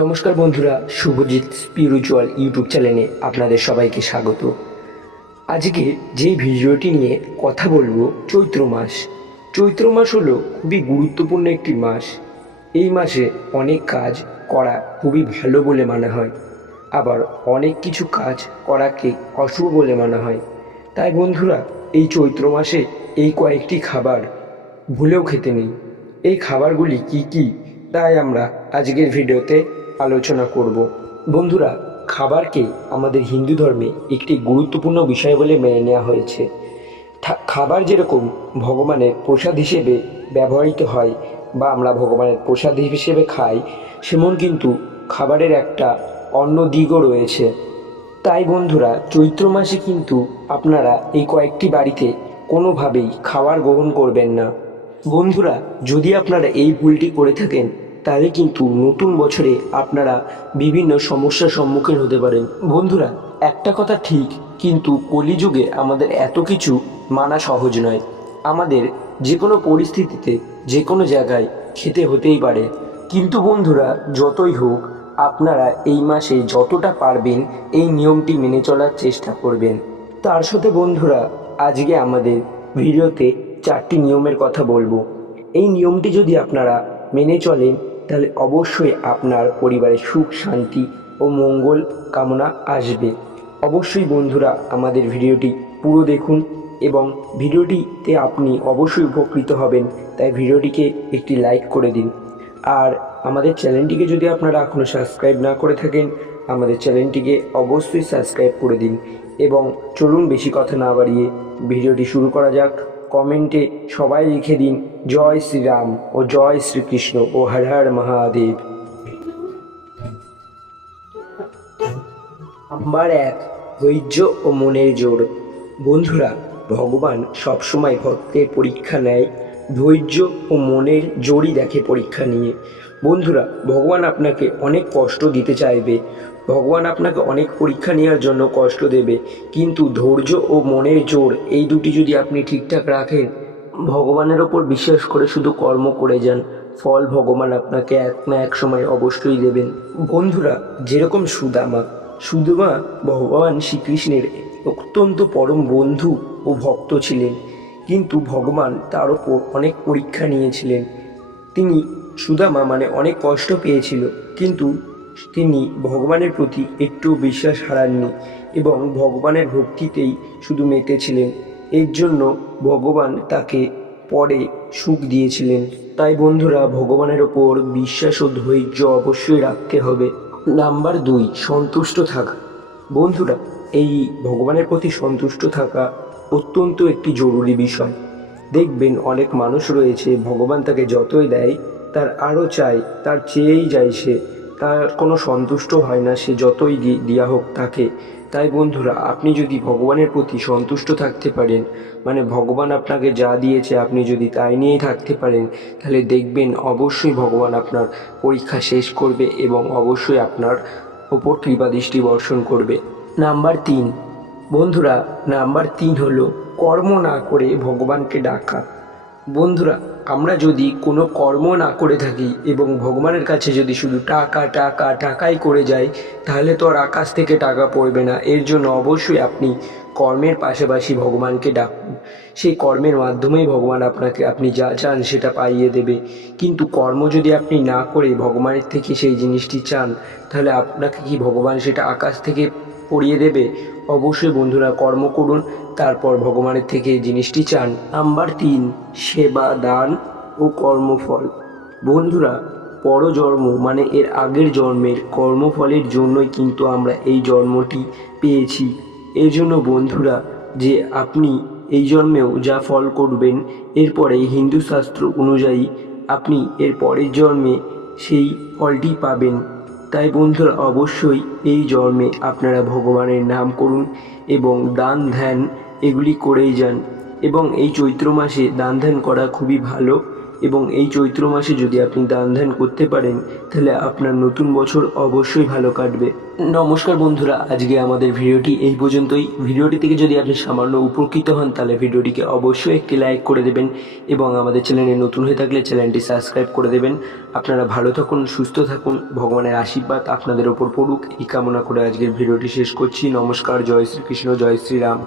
নমস্কার বন্ধুরা, Subhajit spiritual YouTube চ্যানেলে আপনাদের সবাইকে স্বাগত। আজকে যে ভিডিওটি নিয়ে কথা বলব, চৈত্র মাস। চৈত্র মাস হলো খুবই গুরুত্বপূর্ণ একটি মাস। এই মাসে অনেক কাজ করা খুবই ভালো বলে মানা হয়। আবার অনেক কিছু কাজ করাকে অশুভ বলে মানা হয়। তাই বন্ধুরা, এই চৈত্র মাসে এই কয়েকটি খাবার ভুলেও খেতে নেই। এই খাবারগুলি কি কি, তাই আমরা আজকের ভিডিওতে আলোচনা করব। বন্ধুরা, খাবারকে আমাদের হিন্দু ধর্মে একটি গুরুত্বপূর্ণ বিষয় বলে মেনে নেওয়া হয়েছে। খাবার যেরকম ভগবানের প্রসাদ হিসেবে ব্যবহৃত হয় বা আমরা ভগবানের প্রসাদ হিসেবে খাই, সেমন কিন্তু খাবারের একটা অন্য দিকও রয়েছে। তাই বন্ধুরা, চৈত্র মাসে কিন্তু আপনারা এই কয়েকটি বাড়িতে কোনোভাবেই খাবার গ্রহণ করবেন না। বন্ধুরা, যদি আপনারা এই ভুলটি করে থাকেন তাহলে কিন্তু নতুন বছরে আপনারা বিভিন্ন সমস্যার সম্মুখীন হতে পারেন। বন্ধুরা, একটা কথা ঠিক, কিন্তু কলিযুগে আমাদের এত কিছু মানা সহজ নয়। আমাদের যে কোনো পরিস্থিতিতে যে কোনো জায়গায় খেতে হতেই পারে। কিন্তু বন্ধুরা, যতই হোক, আপনারা এই মাসে যতটা পারবেন এই নিয়মটি মেনে চলার চেষ্টা করবেন। তার সাথে বন্ধুরা, আজকে আমাদের ভিডিওতে চারটি নিয়মের কথা বলব। এই নিয়মটি যদি আপনারা মেনে চলেন তাহলে অবশ্যই আপনার পরিবারে সুখ, শান্তি ও মঙ্গল কামনা আসবে। অবশ্যই বন্ধুরা, আমাদের ভিডিওটি পুরো দেখুন এবং ভিডিওটিতে আপনি অবশ্যই উপকৃত হবেন, তাই ভিডিওটিকে একটি লাইক করে দিন। আর আমাদের চ্যানেলটিকে যদি আপনারা এখনও সাবস্ক্রাইব না করে থাকেন, আমাদের চ্যানেলটিকে অবশ্যই সাবস্ক্রাইব করে দিন। এবং চলুন, বেশি কথা না বাড়িয়ে ভিডিওটি শুরু করা যাক। কমেন্টে সবাই লিখে দিন, জয় শ্রীরাম ও জয় শ্রীকৃষ্ণ ও হর হর মহাদেব। নাম্বার এক ধৈর্য ও মনের জোর। বন্ধুরা, ভগবান সবসময় ভক্তের পরীক্ষা নেয়, ধৈর্য ও মনের জোরই দেখে পরীক্ষা নিয়ে। বন্ধুরা, ভগবান আপনাকে অনেক কষ্ট দিতে চাইবে। ভগবান আপনাকে অনেক পরীক্ষা নেওয়ার জন্য কষ্ট দেবে। কিন্তু ধৈর্য ও মনের জোর, এই দুটি যদি আপনি ঠিকঠাক রাখেন, ভগবানের ওপর বিশ্বাস করে শুধু কর্ম করে যান। ফল ভগবান আপনাকে এক না এক সময় অবশ্যই দেবেন। বন্ধুরা, যেরকম সুদামা সুদামা ভগবান শ্রীকৃষ্ণের অত্যন্ত পরম বন্ধু ও ভক্ত ছিলেন। কিন্তু ভগবান তার ওপর অনেক পরীক্ষা নিয়েছিলেন। তিনি সুদামা মানে অনেক কষ্ট পেয়েছিল, কিন্তু তিনি ভগবানের প্রতি একটু বিশ্বাস হারাননি এবং ভগবানের ভক্তিতেই শুধু মেতেছিলেন। এর জন্য ভগবান তাকে পরে সুখ দিয়েছিলেন। তাই বন্ধুরা, ভগবানের ওপর বিশ্বাস ও ধৈর্য অবশ্যই রাখতে হবে। নাম্বার দুই, সন্তুষ্ট থাকা। বন্ধুরা, এই ভগবানের প্রতি সন্তুষ্ট থাকা অত্যন্ত একটি জরুরি বিষয়। দেখবেন অনেক মানুষ রয়েছে, ভগবান তাকে যতই দেয় তার আরও চাই তার চেয়েই যায় সে। তার কোনো সন্তুষ্ট হয় না সে যতই দেয়া হোক তাকে। তাই বন্ধুরা, আপনি যদি ভগবানের প্রতি সন্তুষ্ট থাকতে পারেন মানে ভগবান আপনাকে যা দিয়েছে আপনি যদি তাই নিয়েই থাকতে পারেন, তাহলে দেখবেন অবশ্যই ভগবান আপনার পরীক্ষা শেষ করবে এবং অবশ্যই আপনার ওপর কৃপা দৃষ্টি বর্ষণ করবে। নাম্বার তিন। বন্ধুরা, নাম্বার তিন হলো, কর্ম না করে ভগবানকে ডাকা। বন্ধুরা, আমরা যদি কোনো কর্ম না করে থাকি এবং ভগবানের কাছে যদি শুধু টাকা টাকা, টাকাই করে যাই, তাহলে তো আর আকাশ থেকে টাকা পড়বে না। এর জন্য অবশ্যই আপনি কর্মের পাশাপাশি ভগবানকে ডাকুন। সেই কর্মের মাধ্যমেই ভগবান আপনাকে, আপনি যা চান সেটা পাইয়ে দেবে। কিন্তু কর্ম যদি আপনি না করে ভগবানের থেকে সেই জিনিসটি চান, তাহলে আপনাকে কি ভগবান সেটা আকাশ থেকে পড়িয়ে দেবে। অবশ্যই বন্ধুরা কর্ম করুন, তারপর ভগবানের থেকে জিনিসটি চান। নাম্বার তিন, সেবা দান ও কর্মফল। বন্ধুরা, পরজন্ম মানে এর আগের জন্মের কর্মফলের জন্যই কিন্তু আমরা এই জন্মটি পেয়েছি। এই জন্য বন্ধুরা, যে আপনি এই জন্মেও যা ফল করবেন, এরপরে হিন্দু শাস্ত্র অনুযায়ী আপনি এর পরের জন্মে সেই ফলটি পাবেন। তাই বন্ধুরা অবশ্যই এই জন্মে আপনারা ভগবানের নাম করুন এবং দান ধ্যান এগুলি করেই যান এবং এই চৈত্র মাসে দান ধ্যান করা খুবই ভালো। এবং এই চৈত্র মাসে যদি আপনি দান ধ্যান করতে পারেন, তাহলে আপনার নতুন বছর অবশ্যই ভালো কাটবে। নমস্কার বন্ধুরা, আজকে আমাদের ভিডিওটি এই পর্যন্তই। ভিডিওটি থেকে যদি আপনি সামান্য উপকৃত হন, তাহলে ভিডিওটিকে অবশ্যই একটি লাইক করে দেবেন এবং আমাদের চ্যানেলে নতুন হয়ে থাকলে চ্যানেলটি সাবস্ক্রাইব করে দেবেন। আপনারা ভালো থাকুন, সুস্থ থাকুন, ভগবানের আশীর্বাদ আপনাদের ওপর পড়ুক। এই কামনা করে আজকের ভিডিওটি শেষ করছি। নমস্কার, জয় শ্রীকৃষ্ণ, জয় শ্রীরাম।